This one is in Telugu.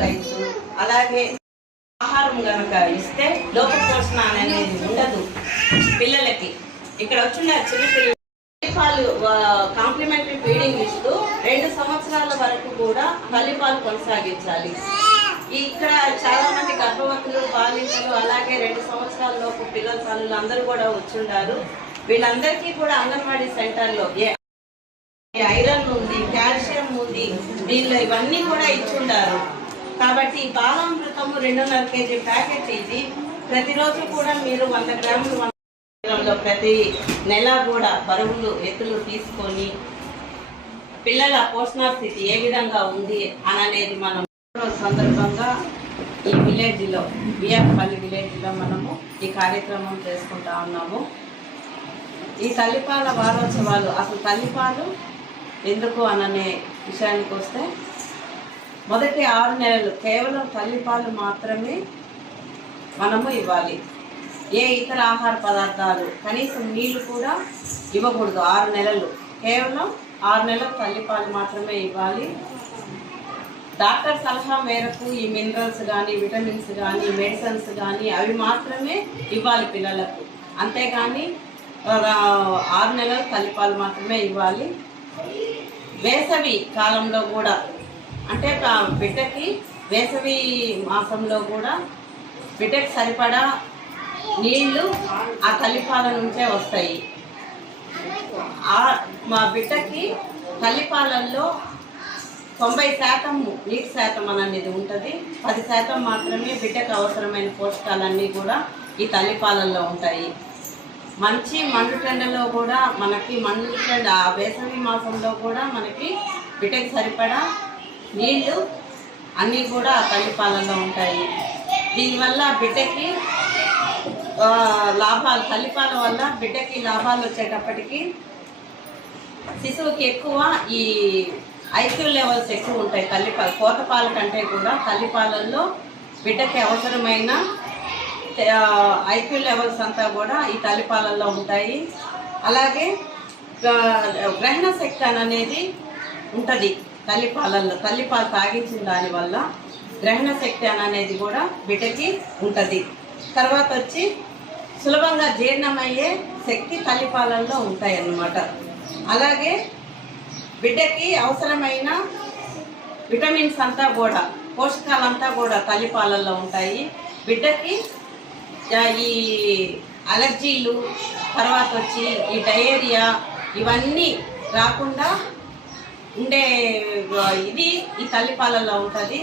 రైస్ అలాగే ఆహారం కనుక ఇస్తే లోప పోషణ అనేది ఉండదు పిల్లలకి. ఇక్కడ వచ్చిన చిన్నపిల్లలు తల్లిపాలు కాంప్లిమెంటరీ ఫీడింగ్ ఇస్తూ 2 సంవత్సరాల వరకు కూడా తల్లిపాలు కొనసాగించాలి. ఇక్కడ చాలా మంది గర్భవతులు, బాలింతలు, అలాగే 2 సంవత్సరాల లోపు పిల్లల తల్లులు అందరూ కూడా వచ్చుంటారు. వీళ్ళందరికీ కూడా అంగన్వాడీ సెంటర్లో ఐరన్ ఉంది, కాల్షియం ఉంది, దీనిలో ఇవన్నీ కూడా ఇచ్చుంటారు. కాబట్టి బాలామృతము 2.5 kg ప్యాకెట్ ఇది. ప్రతిరోజు కూడా మీరు 100 గ్రాములు ప్రతి నెల కూడా బరువులు ఎత్తులు తీసుకొని పిల్లల పోషణ స్థితి ఏ విధంగా ఉంది అనేది మనం సందర్భంగా ఈ విలేజ్లో బియ్యపల్లి విలేజ్లో మనము ఈ కార్యక్రమం చేసుకుంటా ఉన్నాము. ఈ తల్లిపాల వారోత్సవాలు, అసలు తల్లిపాలు ఎందుకు అననే విషయానికి వస్తే, మొదటి 6 నెలలు కేవలం తల్లిపాలు మాత్రమే మనము ఇవ్వాలి. ఏ ఇతర ఆహార పదార్థాలు, కనీసం నీళ్లు కూడా ఇవ్వకూడదు. 6 నెలలు కేవలం 6 నెలలు తల్లిపాలు మాత్రమే ఇవ్వాలి. డాక్టర్ సలహా మేరకు ఈ మినరల్స్ కానీ, విటమిన్స్ కానీ, మెడిసిన్స్ కానీ అవి మాత్రమే ఇవ్వాలి పిల్లలకు. అంతేగాని 6 నెలలు తల్లిపాలు మాత్రమే ఇవ్వాలి. వేసవి కాలంలో కూడా, అంటే బిడ్డకి వేసవి మాసంలో కూడా బిడ్డకి సరిపడా నీళ్లు ఆ తల్లిపాల నుంచే వస్తాయి. మా బిడ్డకి తల్లిపాలల్లో 90% నీటి శాతం అనేది ఉంటుంది. 10% మాత్రమే బిడ్డకు అవసరమైన పోషకాలన్నీ కూడా ఈ తల్లిపాలల్లో ఉంటాయి. మంచి మండుటెండలో కూడా మనకి మండుటెండ వేసవి మాసంలో కూడా మనకి బిడ్డకి సరిపడా నీళ్లు అన్నీ కూడా తల్లిపాలల్లో ఉంటాయి. దీనివల్ల బిడ్డకి లాభాలు, తల్లిపాల వల్ల బిడ్డకి లాభాలు వచ్చేటప్పటికి శిశువుకి ఎక్కువ ఈ ఐక్యూ లెవెల్స్ ఎక్కువ ఉంటాయి. తల్లిపాలు కోతపాల కంటే కూడా తల్లిపాలల్లో బిడ్డకి అవసరమైన ఐక్యూ లెవెల్స్ అంతా కూడా ఈ తల్లిపాలల్లో ఉంటాయి. అలాగే గ్రహణ శక్తి అనేది ఉంటుంది తల్లిపాలల్లో. తల్లిపాలు తాగించిన దానివల్ల గ్రహణ శక్తి అనేది కూడా బిడ్డకి ఉంటుంది. తర్వాత వచ్చి సులభంగా జీర్ణమయ్యే శక్తి తల్లిపాలల్లో ఉంటాయి అన్నమాట. అలాగే బిడ్డకి అవసరమైన విటమిన్స్ అంతా కూడా, పోషకాలంతా కూడా తల్లిపాలల్లో ఉంటాయి. బిడ్డకి ఈ అలర్జీలు, తర్వాత వచ్చి ఈ డయేరియా ఇవన్నీ రాకుండా ఉండే ఇది ఈ తల్లిపాలల్లో ఉంటుంది.